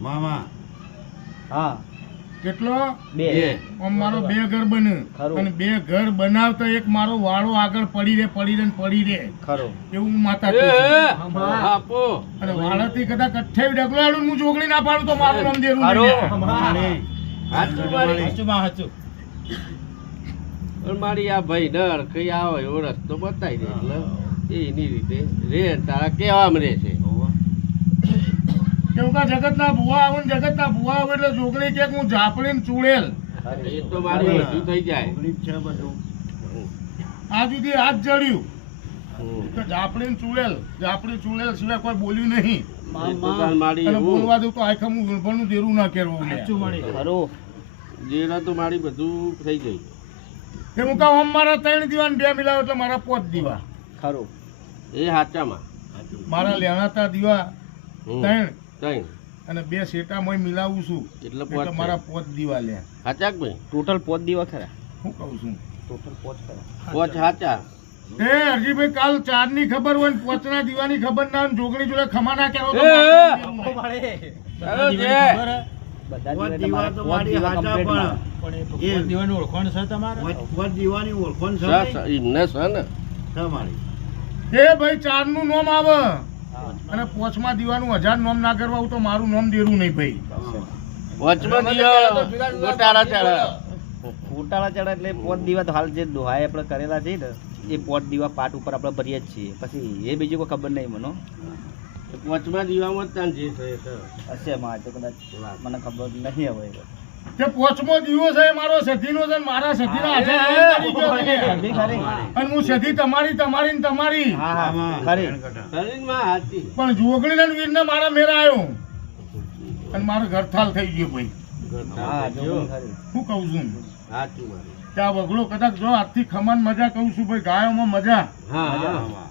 મામા હા કેટલો બે આમ મારો 2 ઘર બને ખરું. અને 2 ઘર બનાવતા એક મારો વાળો આગળ પડી રે ને પડી રે ખરો એવું હું માતા કહું છું. આપો અને વાળાથી કદાચ 28 ડગલાડું હું જોગણી ના પાડું તો મારું નામ દેરું ખરું. નહીં. હાચું મારી સાચું પણ મારી આ ભાઈ ડર કઈ આવે એવો રસ્તો બતાવી દે એટલે એની રીતે રે તારા કેવામાં રે છે કેવું કે જગતના ભુવા આવે ને જગતના ભુવા આવે એટલે જોગણી કે હું ઝાપડી ને ચૂડેલ એ તો મારી બધું થઈ જાય છે બધું આ સુધી હાથ જડ્યું હમ. કે ઝાપડી ને ચૂડેલ સિવાય કોઈ બોલ્યું નહીં એ તો તાર મારી અને એવું બોલવા દઉં તો આખા હું ગુણપણનું દેરું ના કરવું ખરો જેના તો મારી બધું થઈ જાય કે હું કહું આમ મારા 3 દીવા ને 2 મિલાવ એટલે મારા 5 દીવા ખરો એ હાચામાં મારા લેણાતા દીવા હમ. 3 તઈ અને 2 શેટામાં મિલાવું છું એટલે એટલે પોચ મારા 5 દીવા લે હાચા કે ભાઈ ટોટલ 5 દીવા ખરા હું કહું છું ટોટલ 5 ખરા પોચ હાચા એ હરજીભાઈ કાલ 4 ની ખબર હોય ને 5 ના દીવાની ખબર ના હોય ને જોગણી જોડે ખમા ના કરો તો ચાલો જે. બધા દીવા તો મારી હાચા પણ દીવાની ઓળખાણ છે તમારે વટ દીવાની ઓળખણ છે એમને છે ને છે મારી એ ભાઈ 4 નું નામ આવે અને 5 માં દીવાનું 1000 નામ ના કરવા આવું તો મારું નામ દેરું નહીં ભાઈ વચમાં દિયો ગોટાળા ચડે ફૂટાળા ચડા એટલે 5 દીવા તો હાલ જે દોહાય આપણે કરેલા છે ને એ 5 દીવા પાટ ઉપર આપણે ભરીએ જ છીએ પછી એ બીજું કોઈ ખબર નહીં મને વચમાં દીવામાં જ તાન જે છે એ છે. હશે માં તો કદાચ મને ખબર નહીં હવે કે 5મો દીવો છે એ મારો સધીનો છે ને મારા સધીના હાથે નામ પડી ગયો છે. ખરી ખરી અને હું સધી તમારી ને તમારી હા હા ખરી શરીરમાં હાચી પણ જોગણીના ને વીરને મારા મેરા આવ્યો અને મારો ઘરથાલ થઈ ગયો ભાઈ હા જોગણી ખરી શું કહું છું હાચું મારી કે આ વગડો કદાચ જો આજથી ખમાન મજા કહું છું ભાઈ ગાયોમાં મજા હા હા